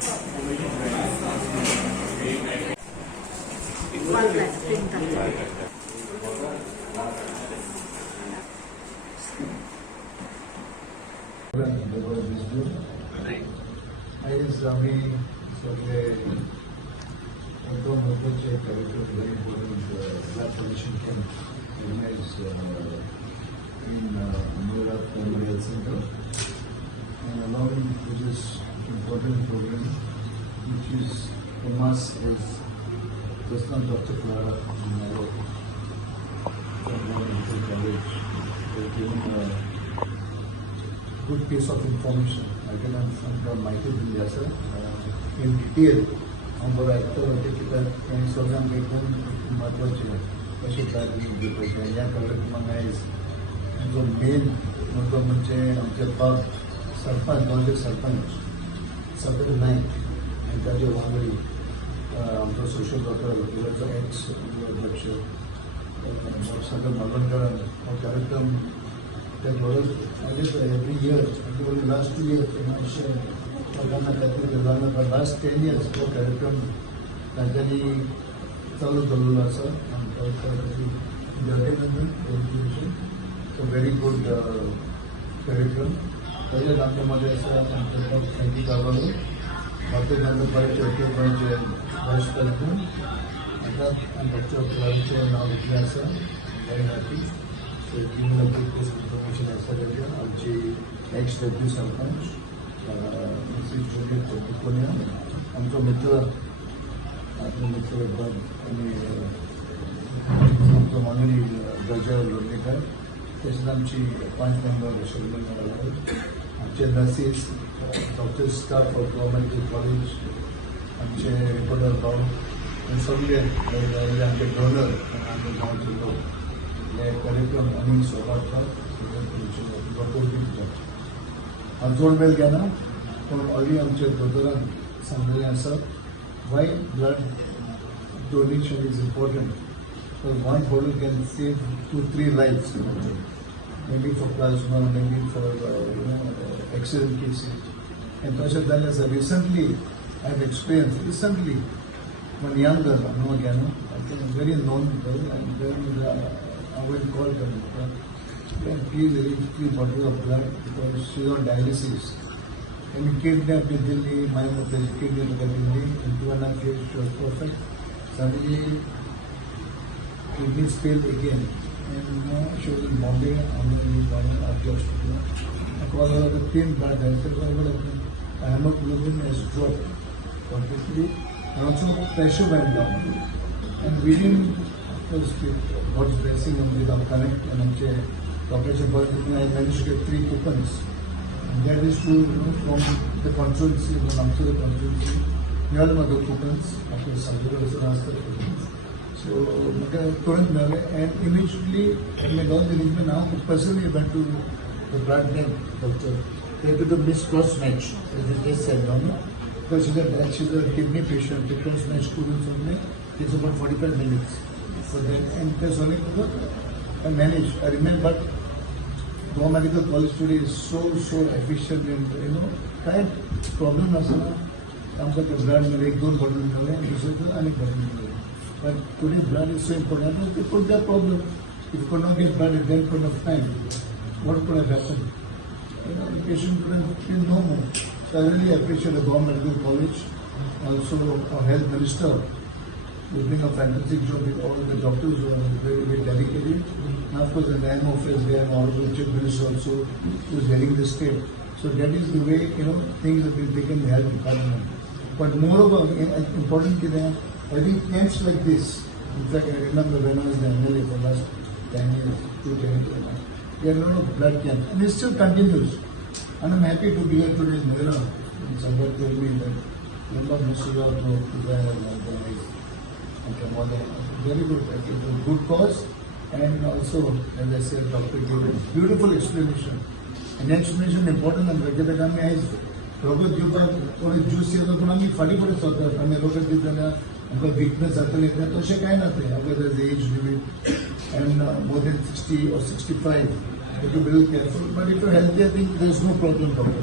आयज आमी सगळे एकदम महत्वाचे कार्यक्रम very important blood donation camp organized in Murat Memorial Center, and along with this important program, which is from us is President Dr. Clara Nero from Medical College. They given a good piece of information. I can understand माहिती दिली असं in detail. आम्हाला actor होते की त्यात काही सोडून एकदम महत्त्वाचे कशी काळजी घेतली पाहिजे या कार्यक्रमाला जो मेन मुद्दा म्हणजे आमचे बाप सरपंच म्हणजे सरपंच सगळे नाईक आणि त्याचे वांगडी आमचा सोशल वर्कर त्याचा एक्स अध्यक्ष सगळं मलवणकर हा कार्यक्रम त्या बरोबर every year last 2 years last 10 years तो कार्यक्रम त्यांनी चालू केलेला असा व्हेरी गुड कार्यक्रम त्याच्यात आमच्यामध्ये असं थँक्यू करावं भारतीय जनता पार्टीचे व्हाईस प्रेसिडेंट आता डॉक्टर क्लारीचे नाव घेतले असं व्हेरी हॅपी इन्फॉर्मेशन असं आमची एक्स डेप्युटी सरपंच पुण्या आमचा मित्र आणि आमचा माननी गजर लोणेकर तसेच आमची 5 मेंबर आमचे nurses doctor staff of government college आमचे रिपोर्टर भाऊ आणि सगळे आमचे डोनर आमचे गावचे लोक हे कार्यक्रम आम्ही सोबत थोड वेळ घ्या ना पण ऑलरेडी आमच्या दोतोरान सांगलेलें आसा why blood donation is important because one bottle can save 2-3 lives, maybe for plasma, maybe for accident cases. And Tasha Dalia said, recently I have experienced, when younger, no again, I think very known girl, and then I will call them, please arrange 3 bottles of blood because she is on dialysis. And kidnapped in Delhi, my mother kidnapped in Delhi, in 2.5 years she was perfect. Suddenly, kidneys failed again, and now she was in Bombay. I'm in Hospital. I called her the pain blood. I said, hemoglobin has dropped completely, and also pressure went down. And within, of course, God's blessing on the connect, and Dr. Chabal, I managed to get 3 coupons. And that is to, from the constituency, after the constituency, we all know the coupons, after the surgery was asked the coupons. So, and immediately, when I got the arrangement now, personally I went to the blood bank doctor. They did a missed cross match, as they just said, no? Because she's a kidney patient, the cross match students only, takes about 45 minutes. So then, and there's only I managed, I remember, but Goa Medical College today is so efficient and, kind of problem also, आमचा blood मिळेल 1-2 bottle मिळेल दुसरं अनेक bottle मिळेल. But today blood is so important. It could be a problem. If you could not get blood at that point of time, what could have happened? The patient couldn't feel no more. So I really appreciate the Goa Medical College, also our health minister, who is doing a fantastic job with all the doctors who are very dedicated. And of course the NIM office, we have honorable chief minister also, who is heading the state. So that is the way, things have been taken in the health department. But moreover, important thing, I think camps like this, in fact I remember when I was the MLA for the last 10 years, 2-10 years, we had a lot of blood camps, and it still continues. And I'm happy to be here today in Mera, and somebody told me that I'm not missing out no very good cause, and also, as I said, Dr. gave a beautiful explanation. And explanation important, and Venkatagami is Robert Juba, or juice, but I'm funny for a soccer, I'm a Robert Gitana. Weakness असेल तसे काय नसते अगर age limit and more than 60 or 65 you have to be very careful, but if you're healthy I think there's no problem doctor.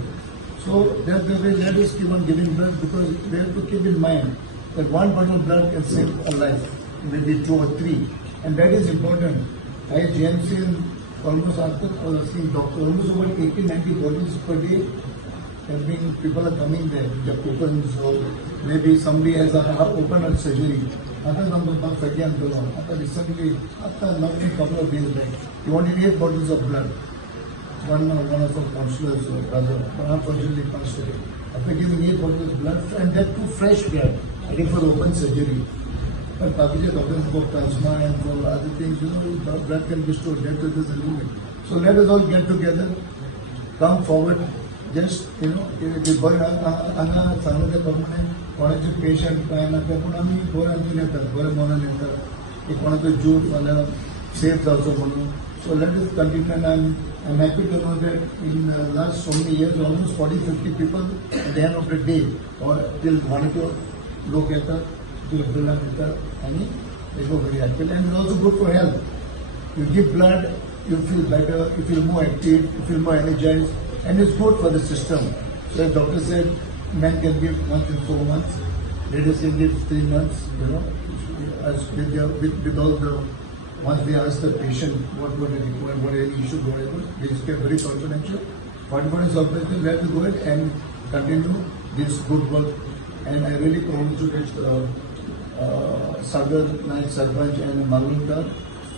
So that's the way let us keep on giving blood, because we have to keep in mind that one bottle of blood can save a life, maybe 2 or 3, and that is important. I GMC almost after seeing doctor, almost about 80-90 bottles per day. People are coming there, the people, so maybe somebody has a open heart surgery. Recently, not a couple of days back, he wanted 8 bottles of blood. One of our counselors, brother, unfortunately passed away. After giving 8 bottles of blood, and that too fresh blood, I think for open surgery. But Pakistan doctors for plasma and for other things, blood can be stored. That is a limit. So let us all get together, come forward. Just the boy सांगण्याच्या प्रमाणे कोणाचे patient काय ना ते पण आम्ही गोऱ्यांतून येतात, गोरे म्हणून येतात, एक कोणाचा जीव जाल्यार सेफ जावचो म्हणून. So let us continue, and I'm happy to know that in the last so many years, almost 40-50 people at the end of the day or till 1 लोक येतात, till blood येतात, आणि they go very happy. And it's also good for health. You give blood, you feel better, you feel more active, you feel more energized. And it's good for the system. So the doctor said, men can give once in 4 months, ladies can give 3 months, as with all the, once we ask the patient what they require, what any issue, whatever, they just get very confidential. Confidence operation, we have to go ahead and continue this good work. And I really congratulate Sagar Naik Sarpanch and Malundar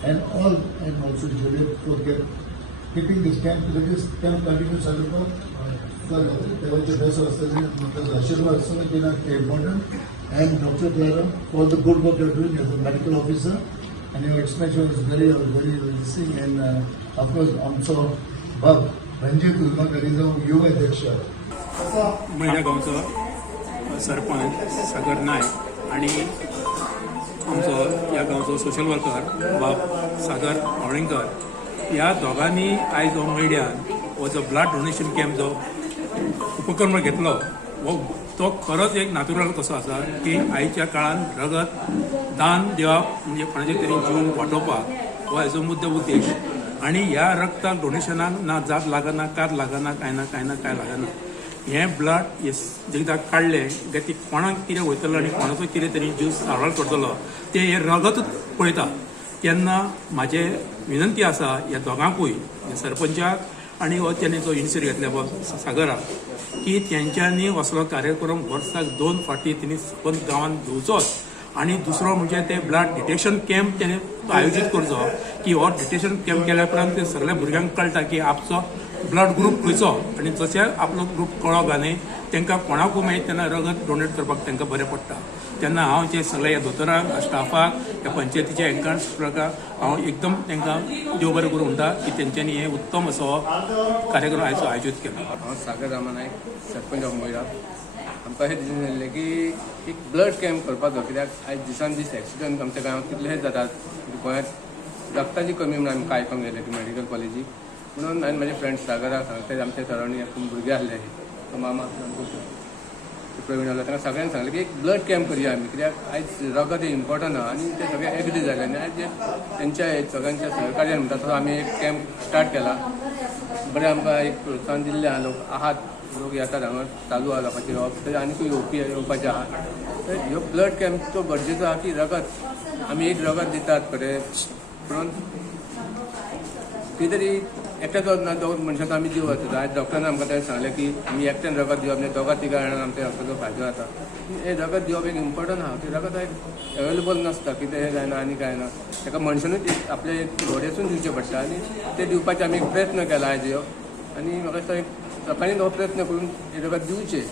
and all, and also Juliet for keeping this camp, because this camp continues देवाचे best असतात, आशीर्वाद असताना केला important, and Dr. Clara for the good work you're doing as a medical officer, and your explanation was very interesting. And of course आमचो बाब रणजीत कुलकर्णी युवा अध्यक्ष महिला गांवचो सरपंच सागर नायक आणि आमचो ह्या गांवचो सोशल वर्कर बाब सागर होळीकर, ह्या दोगांनी आयज हो मैड्यान हो जो ब्लड डोनेशन कॅम्प जो उपक्रम घेतलो, हो तो खरोच एक नॅचरल कसो आसा की आयच्या काळान रगत दान दिवप म्हणजे कोणाचे तरी जीव वाटोवपाक हो हेजो मुद्दो उद्देश. आणि ह्या रक्ताक डोनेशनाक ना जात लागना, कार लागना, काय लागना. हें ब्लड एकदां काडलें काय ती कोणाक कितें वयतलो आनी कोणाचो कितें तरी जीव सांबाळ करतलो ते हे रगतूच पळयता. तेन्ना म्हाजें विनंती आसा ह्या दोगांकूय, सरपंचाक आनी हो तेणे जो इनिशिएटीव घेतल्या सागराक, की तेंच्यांनी असलो कार्यक्रम वर्साक 2 फावटी तेणी सबंद गांवांत घेवचोच. आणि दुसरो म्हणजे ते ब्लड डिटेक्शन कॅम्प तेणे आयोजीत करचो, की हो डिटेक्शन कॅम्प केल्या उपरांत ते सगळ्या भुरग्यांक कळटा की आपचो ब्लड ग्रुप खंयचो, आनी जशें आपलो ग्रुप कळप आनी तांकां कोणाकूय मागीर तेन्ना रगत डोनेट करपाक तांकां बरें पडटा. तेन्ना हांव जे सगळ्या ह्या दोतोरांक, स्टाफाक, ह्या पंचायतीच्या हेंकां हांव एकदम तांकां देव बरें करूं म्हणटा की तेंच्यांनी हे उत्तम असो कार्यक्रम आयचो आयोजीत केलो. हांव सागर रामा नायक, सरपंच ऑफ मोयरा. आमकां अशें दिसून येयल्लें की एक ब्लड कॅम्प करपाचो, कित्याक आयज दिसान दीस एक्सिडंट आमच्या गांवांत कितलेशेच जातात. गोंयांत रक्ताची कमी म्हणून आमकां आयकूंक गेलें की मेडिकल कॉलेजीक. म्हणून हांवें म्हाजे फ्रेंड्स सागराक सांगले, आमच्या सरावंडींग एकूण भुरगे आहले, तो मामा प्रवीण आहलो, तांकां सगळ्यांक सांगलें की एक ब्लड कॅम्प करया आमी, कित्याक आयज रगत हें इम्पॉर्टंट आहा आनी ते सगळे एग्री जाले. आनी आयज तेंच्या सगळ्यांच्या सहकार्यान म्हणटा तसो आमी एक कॅम्प स्टार्ट केला. बरें आमकां एक प्रोत्साहन दिल्लें आहा, लोक आहात, लोक येतात हांगा, चालू आहा लोकांची येवप, तर आनीकूय येवपाचें आहा. तर ह्यो ब्लड कॅम्प तो गरजेचो आहा की रगत आमी एक रगत दितात खरें, पूण कितें तरी एकट्याचो ना दोन मनशांक आमी दिवप. आयज डॉक्टरान आमकां तें सांगलें की आमी एकट्यान रगत दिवप न्ही, दोगा तिगा जाणांक आमच्या रगताचो फायदो जाता. हें रगत दिवप एक इम्पॉर्टंट आहा, की रगत अवेलेबल नासता, कितें हें जायना आनी काय ना. ताका मनशानूच आपले घोडेसून दिवचें पडटा आनी ते दिवपाचे आमी एक प्रयत्न केला आयज ह्यो. आनी म्हाका दिसता लोकांनी हो प्रयत्न करून हे रगत दिवचें.